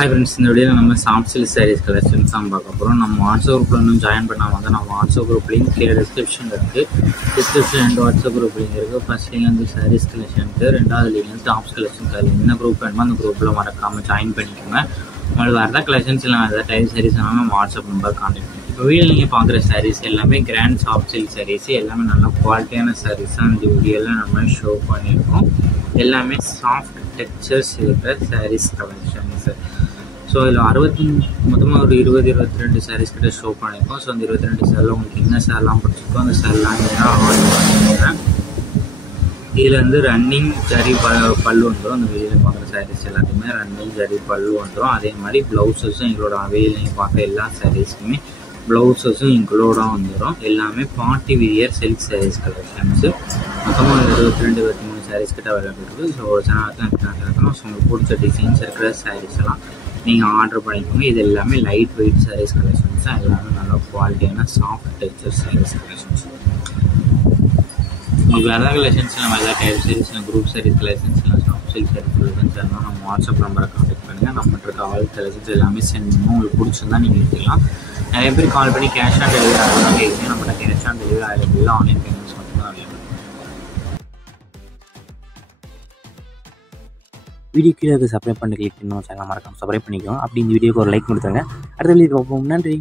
Hi friends, இந்த வீடியோவில் நம்ம சாஃப்ட் சில்க் சாரீஸ் கலெக்ஷன்ஸ் தான் பார்க்க போகிறோம். நம்ம வாட்ஸ்அப் குரூப்பில் இன்னும் ஜாயின் பண்ணால் வந்து நம்ம வாட்ஸ்அப் குரூப் லிங்க் கீழே டிஸ்கிரிப்ஷன் இருக்குது. Description and WhatsApp group link இருக்குது. ஃபர்ஸ்ட் லிங்க் வந்து சாரீஸ் கலெக்ஷனுக்கு, ரெண்டாவது லிங்க் வந்து டாப்ஸ் கலெக்ஷனுக்கு. அது என்ன குரூப் வேணுமோ அந்த குரூப்பில் மறக்காமல் ஜாயின் பண்ணிக்கோங்க. உங்களுக்கு வேறு ஏதாவது கலெக்ஷன்ஸ் இல்லை, வேறு ஏதாவது டைப் சாரீஸ் வேணாலும் நம்ம வாட்ஸ்அப் நம்பர் கான்டாக்ட் பண்ணி. இப்போ வீடியோவில் நீங்கள் பார்க்குற சாரீஸ் எல்லாமே கிராண்ட் சாஃப்ட் சில்க் சாரீஸ், எல்லாமே நல்ல குவாலிட்டியான சாரீஸ் தான் இந்த வீடியோவில் நம்ம ஷோ பண்ணியிருக்கோம். எல்லாமே சாஃப்ட் டெக்ஸ்சர்ஸ் இருக்கிற சாரீஸ் கலெக்ஷன்ஸ். ஸோ இதில் மொத்தமாக ஒரு 22 சாரீஸ் கிட்ட ஷோ பண்ணியிருக்கோம். ஸோ அந்த 22 சாரில் உங்களுக்கு என்ன சாரெலாம் பிடிச்சிருக்கோ அந்த சாரெலாம் நீங்கள் ஆர்டர் பண்ணிக்கிறேன். இதில் வந்து ரன்னிங் ஜரி பல்லு வந்துடும். அந்த வெளியில் பார்க்குற சாரீஸ் எல்லாத்தையுமே ரன்னிங் ஜரி பல்லு வந்துடும். அதே மாதிரி ப்ளவுஸஸும் எங்களோட வெளியில் நீங்கள் பார்க்குற எல்லா சாரீஸுக்குமே ப்ளவுஸஸும் இன்க்ளூடாக வந்துடும். எல்லாமே party wear silk saris collections. மொத்தமாக 22-23 சாரீஸ் கிட்ட அவைலபிள் இருக்குது. ஸோ ஒரு சேனல் இருக்கணும். ஸோ உங்களுக்கு பிடிச்ச டிசைன்ஸ் இருக்கிற சாரீஸ் எல்லாம் நீங்கள் ஆர்டர் பண்ணிக்கோங்க. இது எல்லாமே லைட் வெயிட் சாரீஸ் கலெக்ஷன்ஸ் தான். எல்லாமே நல்லா குவாலிட்டியான சாஃப்ட் டெக்ஸ்சர் சாரீஸ் கலெக்ஷன்ஸ். உங்களுக்கு வேறு கலெக்ஷன்ஸ் நம்ம எதாவது type saris group saris collections எல்லாம் சாஃப்ட் சில்க் சாரீஸ் கலெக்ஷன்ஸ் எல்லாம் நம்ம வாட்ஸ்அப் நம்பரை கான்டாக்ட் பண்ணுங்கள். நம்மகிட்ட இருக்க ஆல் கலெக்ஷன்ஸ் எல்லாமே சென்ட் பண்ணுவோம். உங்களுக்கு பிடிச்சிருந்தா நீங்கள் எடுத்துக்கலாம். நிறைய பேர் கால் பண்ணி கேஷ் ஆன் டெலிவரி ஆகலாம் கேட்குறீங்க. நம்மகிட்ட cash on delivery available, online payments மட்டும் தான் அவைலபிள். வீடியோ கீழே சப்ஸ்கிரைப் பண்ணி கிளிக் பண்ணணும். சேனல் மறக்காம சப்ஸ்கிரைப் பண்ணிக்கோங்க. அப்படி இந்த வீடியோக்கு ஒரு லைக் கொடுத்துருங்க. அடுத்த வீடியோ பார்ப்போம். நன்றி.